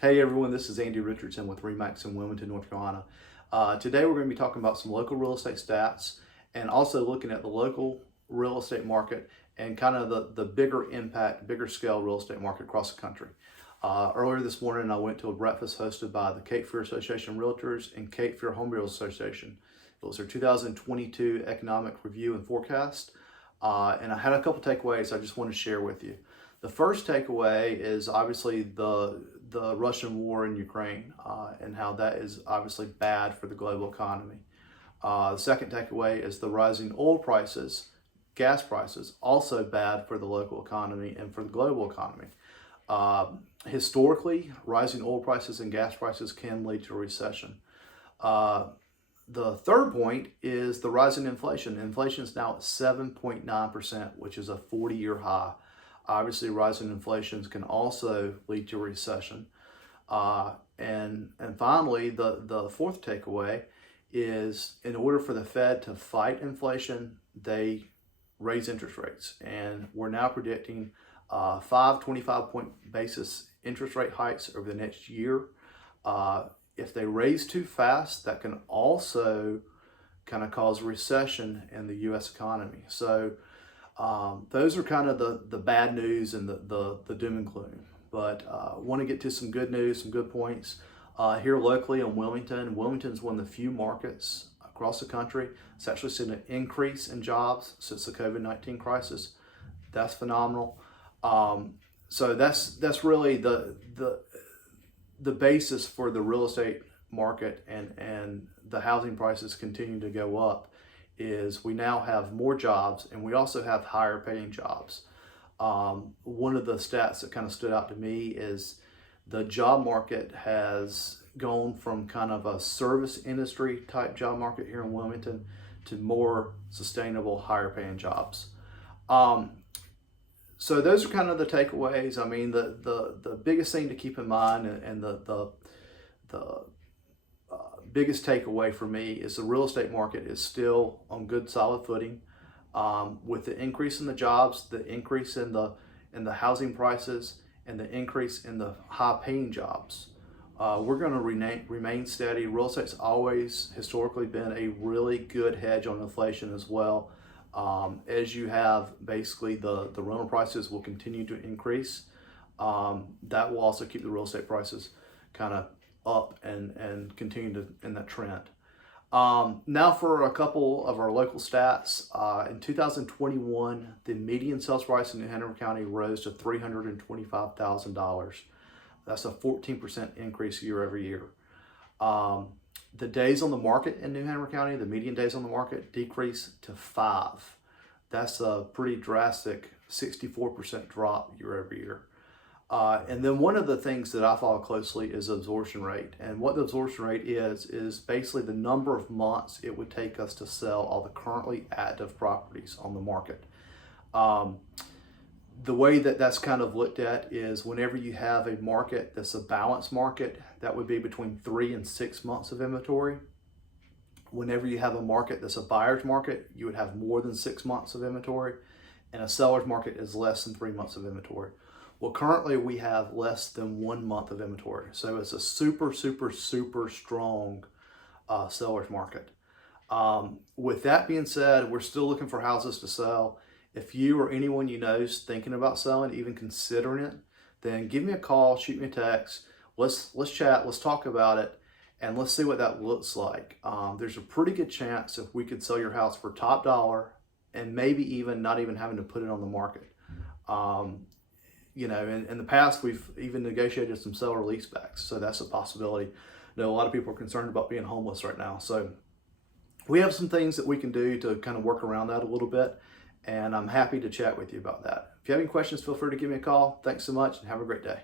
Hey everyone, this is Andy Richardson with RE/MAX in Wilmington, North Carolina. Today we're going to be talking about some local real estate stats and also looking at the local real estate market and kind of the bigger impact, bigger scale real estate market across the country. Earlier this morning I went to a breakfast hosted by the Cape Fear Association of Realtors and Cape Fear Home Builders Association. It was their 2022 Economic Review and Forecast, and I had a couple takeaways I just want to share with you. The first takeaway is obviously the Russian war in Ukraine and how that is obviously bad for the global economy. The second takeaway is the rising oil prices, gas prices, also bad for the local economy and for the global economy. Historically, rising oil prices and gas prices can lead to a recession. The third point is the rise in inflation. Inflation is now at 7.9%, which is a 40-year high. Obviously, rising inflation can also lead to a recession. And finally, the fourth takeaway is in order for the Fed to fight inflation, they raise interest rates. And we're now predicting 5 25-point basis interest rate hikes over the next year. If they raise too fast, that can also kind of cause a recession in the U.S. economy. So those are kind of the bad news and the doom and gloom. But want to get to some good news, some good points. Here locally in Wilmington, Wilmington's one of the few markets across the country that's actually seen an increase in jobs since the COVID-19 crisis. That's phenomenal. So that's really the basis for the real estate market and the housing prices continue to go up. Is we now have more jobs and we also have higher paying jobs. One of the stats that kind of stood out to me is the job market has gone from kind of a service industry type job market here in Wilmington to more sustainable, higher paying jobs. So those are kind of the takeaways. I mean, the biggest thing to keep in mind and the biggest takeaway for me is the real estate market is still on good solid footing. With the increase in the jobs, the increase in the housing prices, and the increase in the high paying jobs, we're going to remain steady. Real estate's always historically been a really good hedge on inflation as well. As you have basically the rental prices will continue to increase, that will also keep the real estate prices kind of up and continue in that trend. Now for a couple of our local stats. In 2021, the median sales price in New Hanover County rose to $325,000. That's a 14% increase year over year. The days on the market in New Hanover County, the median days on the market decreased to 5. That's a pretty drastic 64% drop year over year. And then one of the things that I follow closely is absorption rate. And what the absorption rate is basically the number of months it would take us to sell all the currently active properties on the market. The way that that's kind of looked at is whenever you have a market that's a balanced market, that would be between 3 and 6 months of inventory. Whenever you have a market that's a buyer's market, you would have more than 6 months of inventory, and a seller's market is less than 3 months of inventory. Well, currently we have less than 1 month of inventory. So it's a super strong seller's market. With that being said, we're still looking for houses to sell. If you or anyone you know is thinking about selling, even considering it, then give me a call, shoot me a text. Let's chat, let's talk about it, and let's see what that looks like. There's a pretty good chance if we could sell your house for top dollar and maybe even not even having to put it on the market. You know, in the past, we've even negotiated some seller leasebacks, so that's a possibility. I know a lot of people are concerned about being homeless right now, so we have some things that we can do to kind of work around that a little bit, and I'm happy to chat with you about that. If you have any questions, feel free to give me a call. Thanks so much, and have a great day.